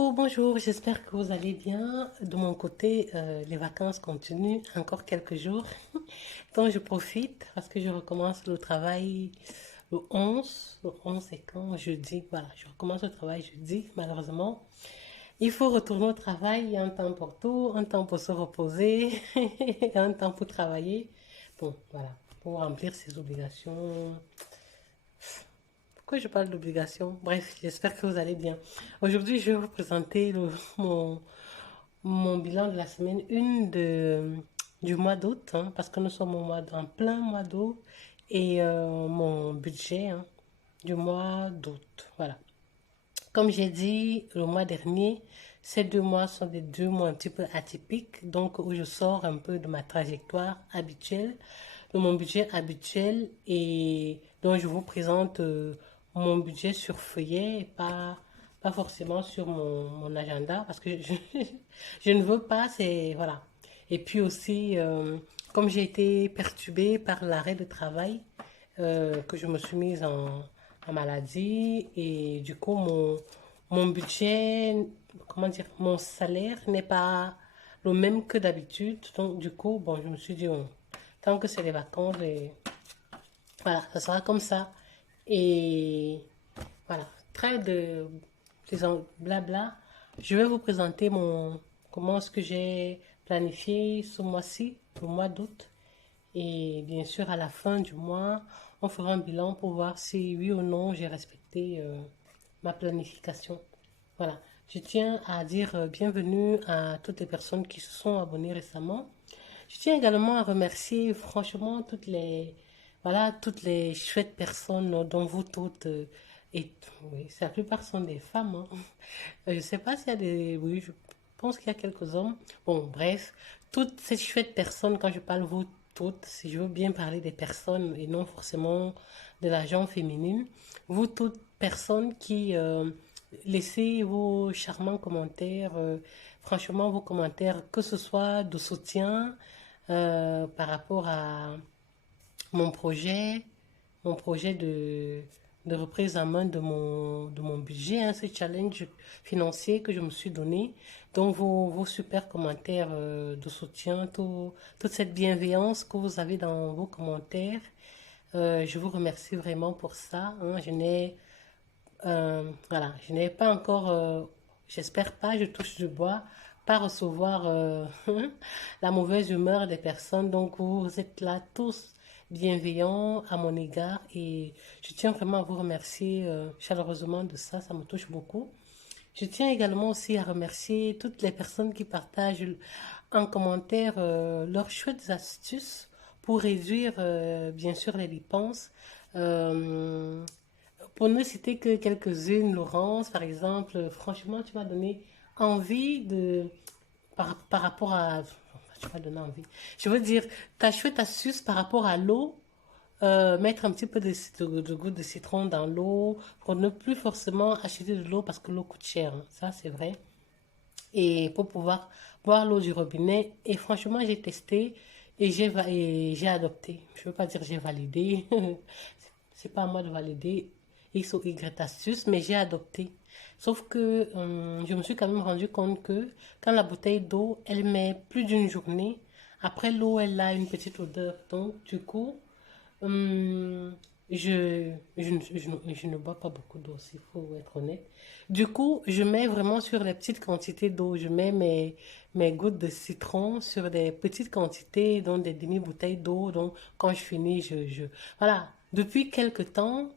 Coucou, bonjour, j'espère que vous allez bien. De mon côté, les vacances continuent encore quelques jours. Donc je profite parce que je recommence le travail le 11. Le 11 c'est quand? Jeudi. Voilà, je recommence le travail jeudi, malheureusement. Il faut retourner au travail, il y a un temps pour tout, un temps pour se reposer, et un temps pour travailler. Bon, voilà, pour remplir ses obligations. Pourquoi je parle d'obligation? Bref, j'espère que vous allez bien. Aujourd'hui, je vais vous présenter mon bilan de la semaine 1 du mois d'août, hein, parce que nous sommes en plein mois d'août, et mon budget hein, du mois d'août. Voilà. Comme j'ai dit le mois dernier, ces 2 mois sont des 2 mois un petit peu atypiques, donc où je sors un peu de ma trajectoire habituelle, de mon budget habituel, et donc je vous présente mon budget sur feuillet, et pas forcément sur mon agenda, parce que je ne veux pas, c'est, voilà. Et puis aussi, comme j'ai été perturbée par l'arrêt de travail, que je me suis mise en maladie, et du coup, mon budget, comment dire, mon salaire n'est pas le même que d'habitude. Donc, du coup, bon, je me suis dit, oh, tant que c'est les vacances, et voilà, ça sera comme ça. Et voilà, trêve de disons, blabla. Je vais vous présenter comment est-ce que j'ai planifié ce mois-ci, le mois d'août. Et bien sûr, à la fin du mois, on fera un bilan pour voir si oui ou non j'ai respecté ma planification. Voilà. Je tiens à dire bienvenue à toutes les personnes qui se sont abonnées récemment. Je tiens également à remercier franchement toutes les chouettes personnes dont vous toutes, et oui, la plupart sont des femmes, hein. Je ne sais pas s'il y a oui, je pense qu'il y a quelques hommes. Bon, bref, toutes ces chouettes personnes, quand je parle vous toutes, si je veux bien parler des personnes et non forcément de la genre féminine, vous toutes personnes qui laissez vos charmants commentaires, franchement vos commentaires, que ce soit de soutien par rapport à mon projet, mon projet de reprise en main de mon budget, hein, ce challenge financier que je me suis donné. Donc vos super commentaires de soutien, toute cette bienveillance que vous avez dans vos commentaires, je vous remercie vraiment pour ça, hein. Voilà, je n'ai pas encore, j'espère pas, je touche du bois, pas recevoir la mauvaise humeur des personnes. Donc, vous êtes là tous bienveillants à mon égard, et je tiens vraiment à vous remercier chaleureusement de ça, ça me touche beaucoup. Je tiens également aussi à remercier toutes les personnes qui partagent en commentaire leurs chouettes astuces pour réduire, bien sûr, les dépenses. Euh, pour ne citer que quelques-unes, Laurence, par exemple, franchement, tu m'as donné envie par rapport à, tu m'as donné envie. Je veux dire, ta chouette astuce par rapport à l'eau, mettre un petit peu de goutte de citron dans l'eau pour ne plus forcément acheter de l'eau parce que l'eau coûte cher, hein. Ça, c'est vrai. Et pour pouvoir boire l'eau du robinet. Et franchement, j'ai testé et j'ai adopté. Je ne veux pas dire j'ai validé. C'est pas à moi de valider X ou Y astuce, mais j'ai adopté. Sauf que je me suis quand même rendu compte que quand la bouteille d'eau, elle met plus d'une journée, après l'eau, elle a une petite odeur. Donc, du coup, Hum, je ne bois pas beaucoup d'eau, s'il faut être honnête. Du coup, je mets vraiment sur les petites quantités d'eau. Je mets mes gouttes de citron sur des petites quantités, donc des demi-bouteilles d'eau. Donc, quand je finis, Voilà. Depuis quelque temps,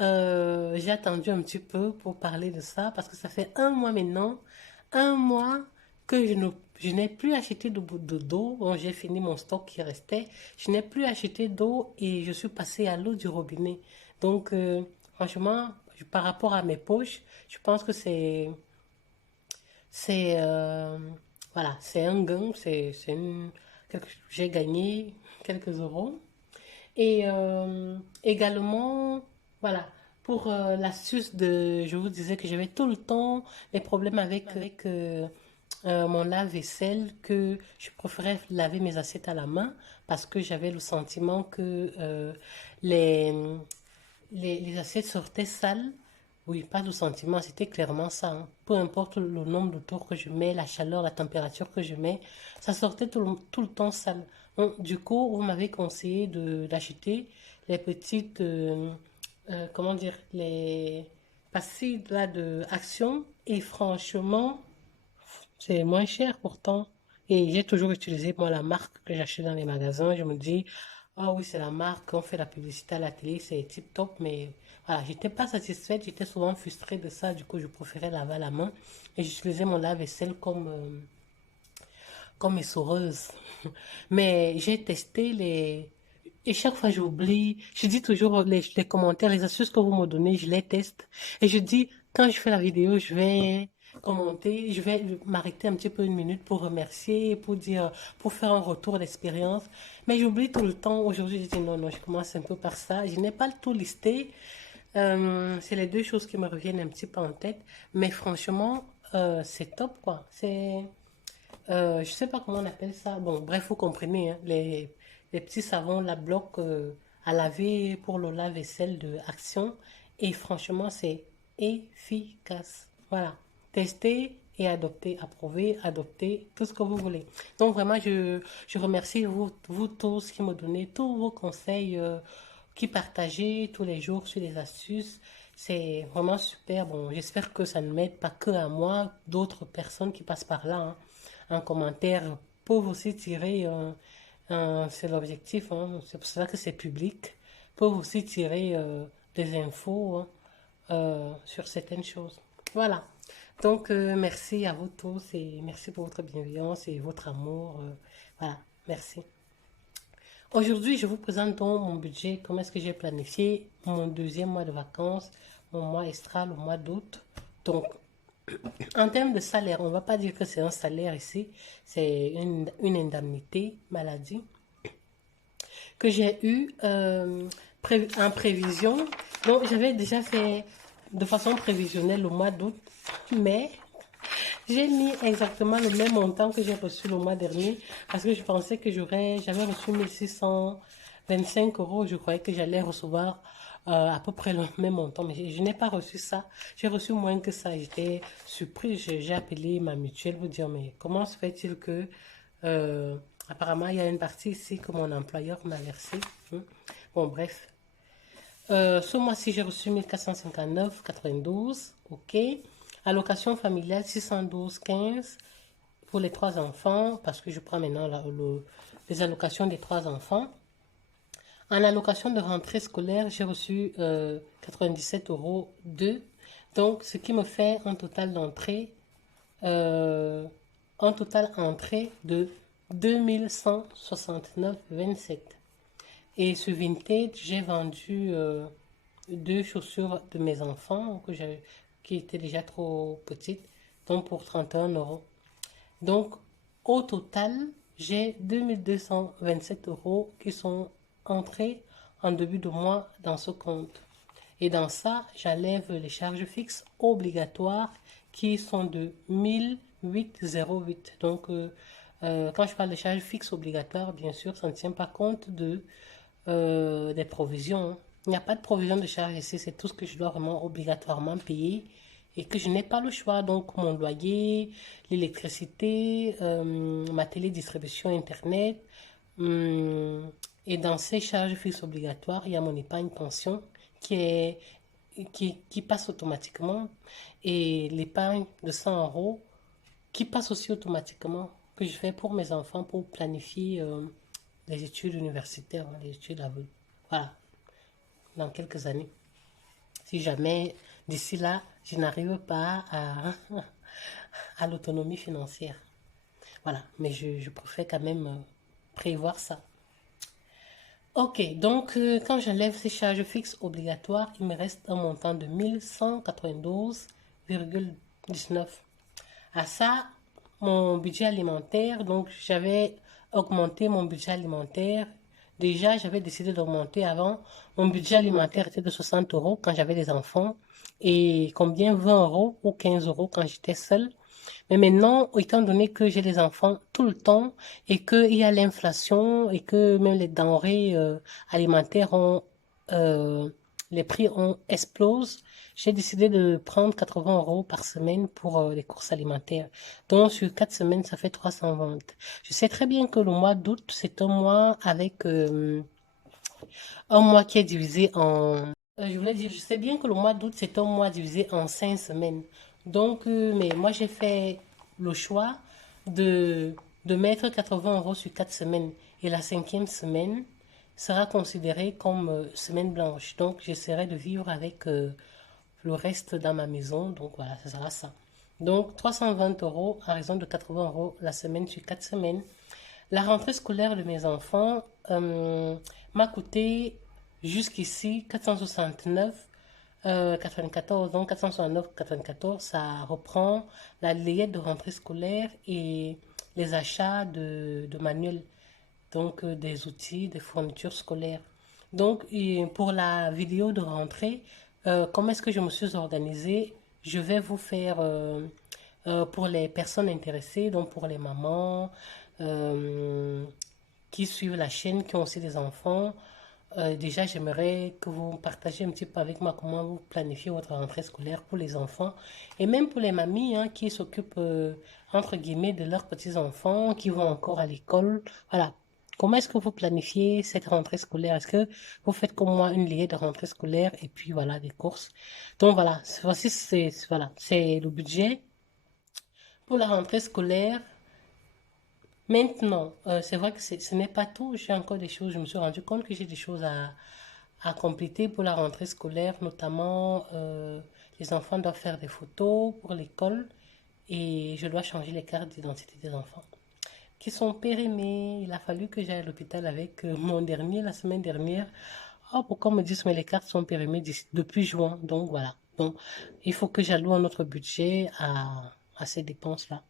j'ai attendu un petit peu pour parler de ça parce que ça fait un mois maintenant, un mois que je n'ai plus acheté d'eau. Bon, j'ai fini mon stock qui restait. Je n'ai plus acheté d'eau et je suis passée à l'eau du robinet. Donc, franchement, par rapport à mes poches, je pense que c'est, voilà, c'est un gain, j'ai gagné quelques euros. Et également, voilà, pour l'astuce je vous disais que j'avais tout le temps des problèmes avec mon lave-vaisselle, que je préférais laver mes assiettes à la main parce que j'avais le sentiment que les assiettes sortaient sales. Oui, pas de sentiment, c'était clairement ça, hein. Peu importe le nombre de tours que je mets, la chaleur, la température que je mets, ça sortait tout le temps sale. Donc, du coup, vous m'avez conseillé d'acheter les petites, comment dire, les pastilles là de Action. Et franchement, c'est moins cher pourtant. Et j'ai toujours utilisé, moi, la marque que j'achète dans les magasins. Je me dis, ah oui, c'est la marque, on fait la publicité à la télé, c'est tip top. Mais voilà, j'étais pas satisfaite, j'étais souvent frustrée de ça. Du coup, je préférais laver à la main. Et j'utilisais mon lave-vaisselle comme essoreuse. Mais j'ai testé les... Et chaque fois, j'oublie. Je dis toujours les commentaires, les astuces que vous me donnez, je les teste. Et je dis, quand je fais la vidéo, je vais commenter, je vais m'arrêter un petit peu une minute pour remercier, pour dire, pour faire un retour d'expérience. Mais j'oublie tout le temps. Aujourd'hui, je dis non, non, je commence un peu par ça. Je n'ai pas le tout listé. C'est les deux choses qui me reviennent un petit peu en tête. Mais franchement, c'est top, quoi. Je sais pas comment on appelle ça. Bon, bref, vous comprenez, hein, les petits savons, la bloc à laver pour le lave-vaisselle de Action. Et franchement, c'est efficace. Voilà. Testez et adoptez, approuvez, adoptez, tout ce que vous voulez. Donc vraiment, je remercie vous tous qui me donnez tous vos conseils, qui partagez tous les jours sur les astuces. C'est vraiment super. Bon, j'espère que ça ne m'aide pas que à moi, d'autres personnes qui passent par là, hein, en commentaire peuvent aussi tirer, c'est l'objectif, hein, c'est pour ça que c'est public, peuvent aussi tirer des infos, hein, sur certaines choses. Voilà. Donc, merci à vous tous et merci pour votre bienveillance et votre amour. Voilà, merci. Aujourd'hui, je vous présente donc mon budget, comment est-ce que j'ai planifié mon deuxième mois de vacances, mon mois extra, le mois d'août. Donc, en termes de salaire, on ne va pas dire que c'est un salaire ici, c'est une indemnité maladie que j'ai eue en prévision. Donc, j'avais déjà fait de façon prévisionnelle le mois d'août, mais j'ai mis exactement le même montant que j'ai reçu le mois dernier parce que je pensais que j'avais reçu 1625 euros. Je croyais que j'allais recevoir à peu près le même montant, mais je n'ai pas reçu ça. J'ai reçu moins que ça. J'étais surprise. J'ai appelé ma mutuelle pour dire, mais comment se fait-il que, euh, apparemment, il y a une partie ici que mon employeur m'a versé. Hein. Bon, bref. Ce mois-ci, j'ai reçu 1459,92. OK. Allocation familiale 612,15 pour les trois enfants, parce que je prends maintenant les allocations des trois enfants. En allocation de rentrée scolaire, j'ai reçu 97,02 €. Donc, ce qui me fait un total d'entrée, un total entrée de 2169,27. Et ce vintage, j'ai vendu deux chaussures de mes enfants qui étaient déjà trop petites, donc pour 31 euros. Donc, au total, j'ai 2227 € qui sont entrés en début de mois dans ce compte. Et dans ça, j'enlève les charges fixes obligatoires qui sont de 1808. Donc, quand je parle de charges fixes obligatoires, bien sûr, ça ne tient pas compte des provisions. Il n'y a pas de provision de charges ici, c'est tout ce que je dois vraiment obligatoirement payer et que je n'ai pas le choix. Donc, mon loyer, l'électricité, ma télédistribution Internet. Et dans ces charges fixes obligatoires, il y a mon épargne pension qui est, qui passe automatiquement et l'épargne de 100 euros qui passe aussi automatiquement que je fais pour mes enfants pour planifier les études universitaires, hein, les études à voilà, dans quelques années. Si jamais d'ici là, je n'arrive pas à l'autonomie financière. Voilà, mais je préfère quand même prévoir ça. Ok, donc quand j'enlève ces charges fixes obligatoires, il me reste un montant de 1192,19. À ça, mon budget alimentaire, donc j'avais augmenté mon budget alimentaire. Déjà, j'avais décidé d'augmenter avant. Mon budget alimentaire était de 60 € quand j'avais des enfants et combien 20 € ou 15 € quand j'étais seule. Mais maintenant, étant donné que j'ai des enfants tout le temps et qu'il y a l'inflation et que même les denrées alimentaires ont euh, les prix ont explosé. J'ai décidé de prendre 80 euros par semaine pour les courses alimentaires. Donc, sur 4 semaines, ça fait 320. Je sais très bien que le mois d'août, c'est un mois avec un mois qui est divisé en... je voulais dire, je sais bien que le mois d'août, c'est un mois divisé en 5 semaines. Donc, mais moi, j'ai fait le choix de, de mettre 80 euros sur 4 semaines. Et la cinquième semaine sera considérée comme semaine blanche. Donc, j'essaierai de vivre avec le reste dans ma maison. Donc, voilà, ça sera ça. Donc, 320 euros à raison de 80 euros la semaine sur 4 semaines. La rentrée scolaire de mes enfants m'a coûté jusqu'ici 469 94, donc 469 94, ça reprend la layette de rentrée scolaire et les achats de manuels, donc des outils, des fournitures scolaires. Donc, et pour la vidéo de rentrée, comment est-ce que je me suis organisée? Je vais vous faire pour les personnes intéressées, donc pour les mamans euh, qui suivent la chaîne, qui ont aussi des enfants. Déjà, j'aimerais que vous partagiez un petit peu avec moi comment vous planifiez votre rentrée scolaire pour les enfants et même pour les mamies hein, qui s'occupent, entre guillemets, de leurs petits-enfants qui vont encore à l'école. Voilà. Comment est-ce que vous planifiez cette rentrée scolaire? Est-ce que vous faites comme moi une liée de rentrée scolaire et puis voilà, des courses? Donc voilà, voici voilà, c'est le budget pour la rentrée scolaire. Maintenant, c'est vrai que ce n'est pas tout. J'ai encore des choses. Je me suis rendu compte que j'ai des choses à compléter pour la rentrée scolaire, notamment les enfants doivent faire des photos pour l'école et je dois changer les cartes d'identité des enfants qui sont périmées. Il a fallu que j'aille à l'hôpital avec mon dernier la semaine dernière. Oh, pourquoi on me dit mais les cartes sont périmées depuis juin. Donc voilà. Donc il faut que j'alloue notre budget à ces dépenses-là.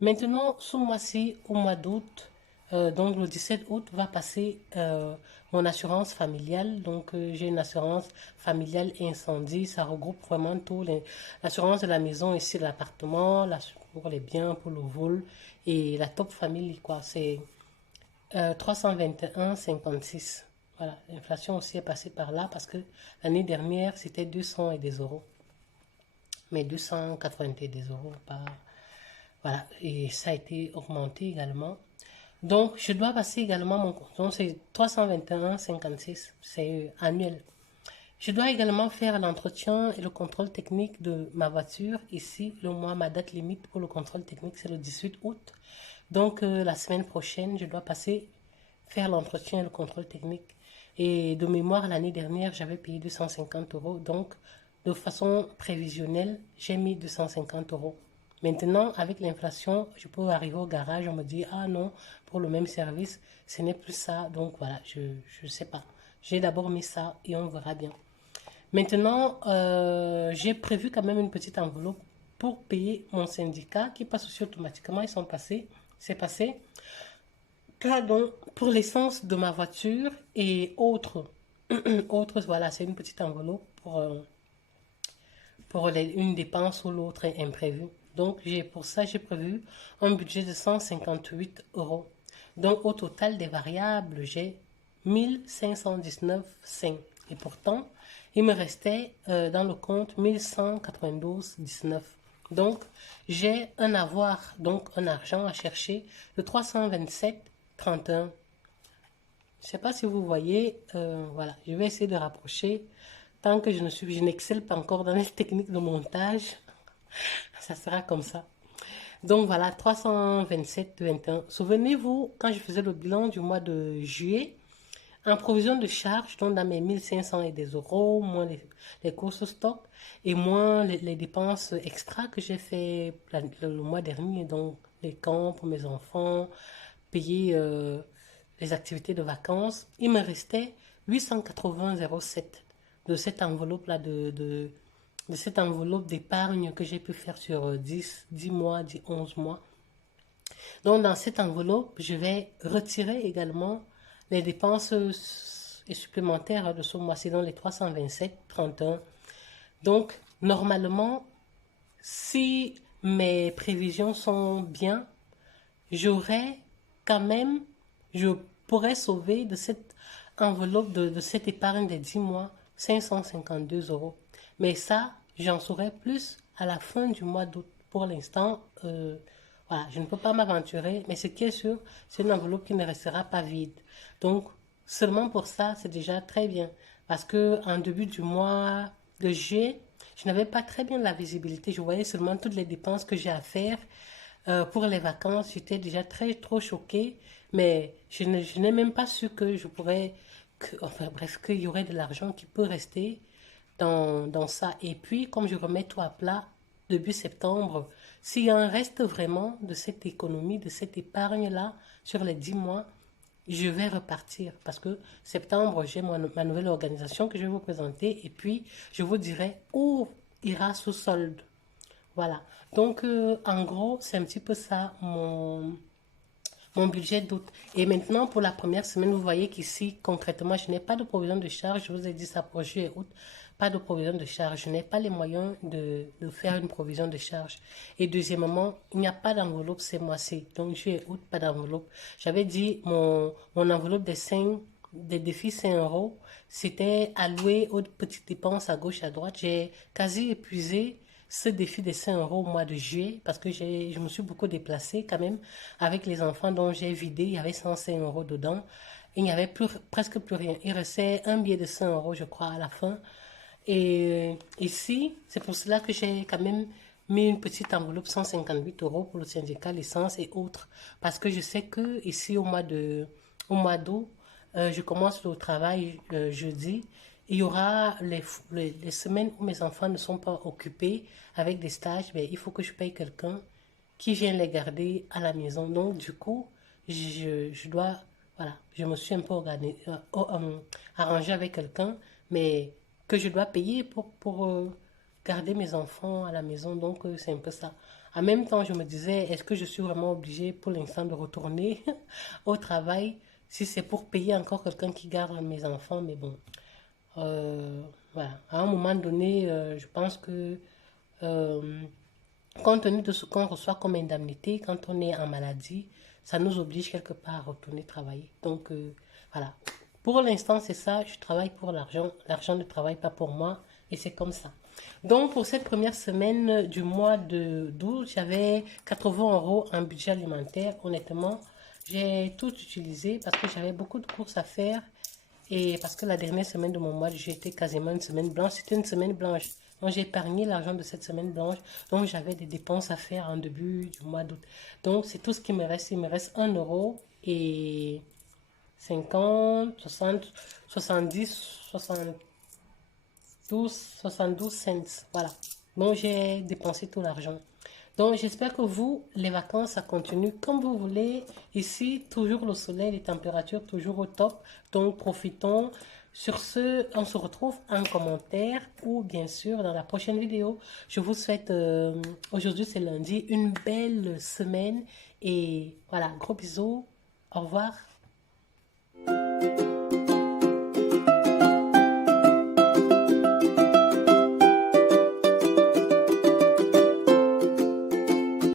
Maintenant, ce mois-ci, au mois d'août, donc le 17 août, va passer mon assurance familiale. Donc, j'ai une assurance familiale incendie. Ça regroupe vraiment tout. L'assurance de la maison ici, de l'appartement, pour les biens, pour le vol et la top family, quoi. C'est 321,56. Voilà, l'inflation aussi est passée par là parce que l'année dernière, c'était 200 et des euros. Mais 280 et des euros, pas. Voilà, et ça a été augmenté également. Donc, je dois passer également mon compte. Donc, c'est 321,56. C'est annuel. Je dois également faire l'entretien et le contrôle technique de ma voiture. Ici, le mois, ma date limite pour le contrôle technique, c'est le 18 août. Donc, la semaine prochaine, je dois passer faire l'entretien et le contrôle technique. Et de mémoire, l'année dernière, j'avais payé 250 euros. Donc, de façon prévisionnelle, j'ai mis 250 euros. Maintenant, avec l'inflation, je peux arriver au garage, on me dit, ah non, pour le même service, ce n'est plus ça. Donc voilà, je ne sais pas. J'ai d'abord mis ça et on verra bien. Maintenant, j'ai prévu quand même une petite enveloppe pour payer mon syndicat qui passe aussi automatiquement. Ils sont passés, c'est passé. Pardon, pour l'essence de ma voiture et autres. Autres, voilà, c'est une petite enveloppe pour une dépense ou l'autre imprévue. Donc, pour ça, j'ai prévu un budget de 158 euros. Donc, au total des variables, j'ai 1519,5. Et pourtant, il me restait dans le compte 1192,19. Donc, j'ai un avoir, donc un argent à chercher de 327,31. Je ne sais pas si vous voyez, voilà, je vais essayer de rapprocher. Tant que je n'excelle pas encore dans les techniques de montage, ça sera comme ça. Donc voilà, 327,21. Souvenez-vous, quand je faisais le bilan du mois de juillet, en provision de charge, donc dans mes 1500 et des euros, moins les courses stock et moins les dépenses extra que j'ai fait le mois dernier, donc les camps pour mes enfants, payer les activités de vacances, il me restait 880,07 de cette enveloppe-là, de cette enveloppe d'épargne que j'ai pu faire sur 10 mois, 11 mois. Donc, dans cette enveloppe, je vais retirer également les dépenses supplémentaires de ce mois-ci, dans les 327,31. Donc, normalement, si mes prévisions sont bien, j'aurais quand même, je pourrais sauver de cette enveloppe, de cette épargne des 10 mois, 552 euros. Mais ça, j'en saurai plus à la fin du mois d'août. Pour l'instant, voilà, je ne peux pas m'aventurer, mais ce qui est sûr, c'est une enveloppe qui ne restera pas vide. Donc, seulement pour ça, c'est déjà très bien. Parce que en début du mois de juillet, je n'avais pas très bien la visibilité. Je voyais seulement toutes les dépenses que j'ai à faire. Pour les vacances, j'étais déjà trop choquée, mais je n'ai même pas su que je pourrais, enfin bref, qu'il y aurait de l'argent qui peut rester dans ça. Et puis, comme je remets tout à plat début septembre, s'il y a un reste vraiment de cette économie, de cette épargne-là sur les 10 mois, je vais repartir parce que septembre, j'ai ma nouvelle organisation que je vais vous présenter et puis je vous dirai où ira sous solde. Voilà. Donc, en gros, c'est un petit peu ça mon budget d'août. Et maintenant, pour la première semaine, vous voyez qu'ici, concrètement, je n'ai pas de provision de charge. Je vous ai dit ça pour juillet et août. Pas de provision de charge. Je n'ai pas les moyens de faire une provision de charge. Et deuxièmement, il n'y a pas d'enveloppe ces mois-ci. Donc, juillet et août, pas d'enveloppe. J'avais dit mon enveloppe des défis 5 euros, c'était alloué aux petites dépenses à gauche, à droite. J'ai quasi épuisé ce défi des 5 euros au mois de juillet parce que je me suis beaucoup déplacée quand même avec les enfants dont j'ai vidé. Il y avait 105 euros dedans. Il n'y avait presque plus rien. Il restait un billet de 5 euros, je crois, à la fin. Et ici, c'est pour cela que j'ai quand même mis une petite enveloppe 158 euros pour le syndicat licence et autres. Parce que je sais que ici, au mois d'août, je commence le travail jeudi. Il y aura les semaines où mes enfants ne sont pas occupés avec des stages, mais il faut que je paye quelqu'un qui vient les garder à la maison. Donc, du coup, je dois, voilà, je me suis un peu arrangé avec quelqu'un, mais que je dois payer pour garder mes enfants à la maison. Donc, c'est un peu ça. En même temps, je me disais, est-ce que je suis vraiment obligée pour l'instant de retourner au travail si c'est pour payer encore quelqu'un qui garde mes enfants? Mais bon, voilà. À un moment donné, je pense que euh, compte tenu de ce qu'on reçoit comme indemnité quand on est en maladie, ça nous oblige quelque part à retourner travailler. Donc, voilà. Pour l'instant, c'est ça. Je travaille pour l'argent. L'argent ne travaille pas pour moi. Et c'est comme ça. Donc, pour cette première semaine du mois de d'août, j'avais 80 euros en budget alimentaire. Honnêtement, j'ai tout utilisé parce que j'avais beaucoup de courses à faire. Et parce que la dernière semaine de mon mois, j'ai été quasiment une semaine blanche. C'était une semaine blanche. Donc, j'ai épargné l'argent de cette semaine blanche. Donc, j'avais des dépenses à faire en début du mois d'août. Donc, c'est tout ce qui me reste. Il me reste 1 euro et 50, 60, 70, 72 cents. Voilà. Donc, j'ai dépensé tout l'argent. Donc, j'espère que vous, les vacances, ça continue comme vous voulez. Ici, toujours le soleil, les températures toujours au top. Donc, profitons. Sur ce, on se retrouve en commentaire ou bien sûr dans la prochaine vidéo. Je vous souhaite, aujourd'hui c'est lundi, une belle semaine. Et voilà, gros bisous. Au revoir.